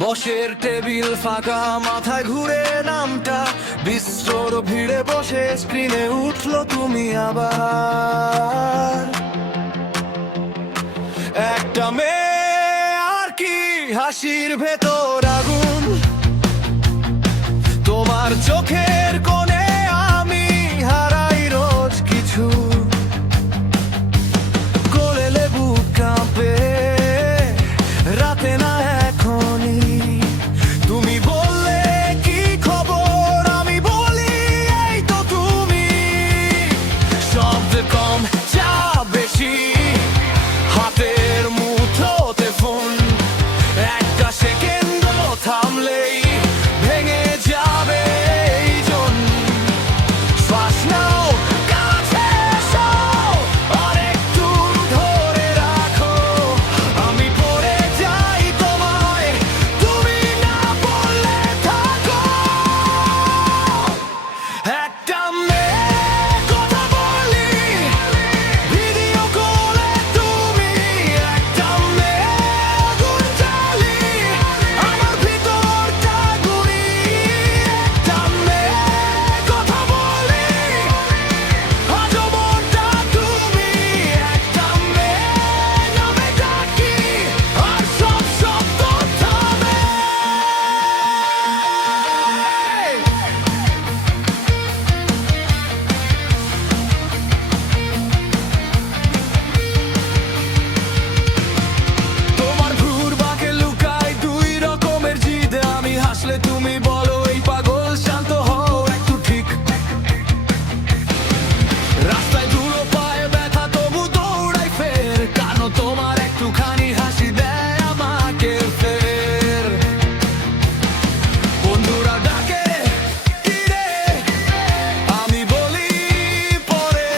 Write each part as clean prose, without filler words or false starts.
বসের টেবিল ফাঁকা, মাথায় ঘুরে নামটা, বিস্তর ভিড়ে বসে স্ক্রিনে উঠলো তুমি আবার। একটা মেয়ে আর কি হাসির ভেতর আগুন, তোমার চোখের কোণে আমি হারাই রোজ কিছু। কোলে লেবু কাঁপে রাতে না এখনই, তুমি বললে কি খবর, আমি বলি এই তো তুমি। শব্দ কম চাপ বেশি, হাতের মুঠোতে ফোন, একটা সেকেন্ড থামলেই ভেঙে যাবে এই জন। শ্বাস নাও, কাছে এসো, আরেকটু ধরে রাখো, আমি পড়ে যাই তোমায়, তুমি না বললে থাকো। একটা মেয়ে কথা বলি, ভিডিও কলে তুমি, একটা মেয়ে আগুন জ্বালি, আমার ভিতরটা গুলি। একটা মেয়ে কথা বলি, আজও মনটা তুমি, একটা মেয়ে নামে ডাকি, আর সব শব্দ থামে। তোমার ভ্রুর বাঁকে লুকায় দুই রকমের জিদ, আমি হাসলে তুমি বলো এই পাগল, শান্ত হও একটু ঠিক। রাস্তায় ধুলো পায়ে ব্যথা, তবু দৌড়াই ফের, কারণ তোমার একটুখানি হাসি দেয় আমাকে ফের। বন্ধুরা ডাকে কি রে, আমি বলি পরে,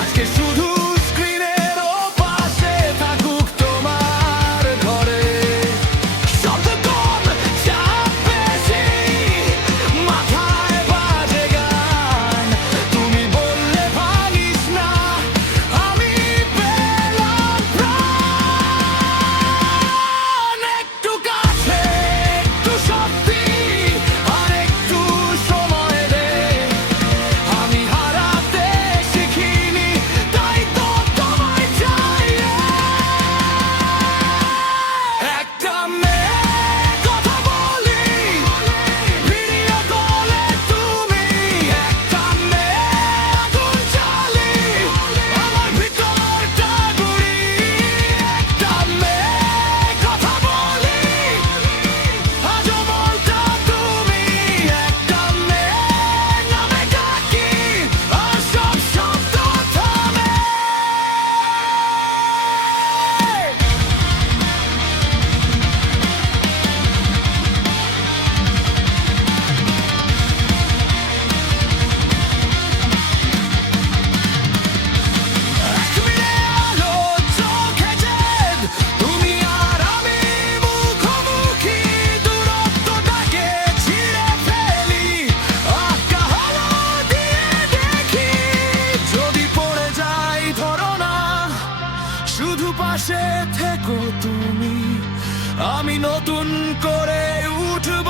আজকে শুধু স্ক্রিনের পাশে থাকুক তোমার ঘরে। শব্দ কম চাপ বেশি, মাথায় বাজে গান, তুমি বললে ভাঙিস না, আমি পেলাম প্রাণ। একটু কাছে, একটু শক্তি, আর একটু সময় দে, আমি হারাতে শিখিনি, তাই তো তোমায় চাই। একটা মেয়ে কথা বলি, ভিডিও কলে তুমি, একটা মেয়ে আগুন জ্বালি, আমার ভিতরটা গুলি। একটা মেয়ে কথা বলি, আজও মনটা তুমি, একটা মেয়ে নামে ডাকি, আর সব শব্দ থামে। আলো চোখে জেদ, তুমি আর আমি মুখোমুখি, দূরত্বটাকে ছিঁড়ে ফেলি, আঁকা আলো দিয়ে দেখি, যদি পড়ে যাই ধরো না, শুধু পাশে থেকো তুমি, আমি নতুন করে উঠব।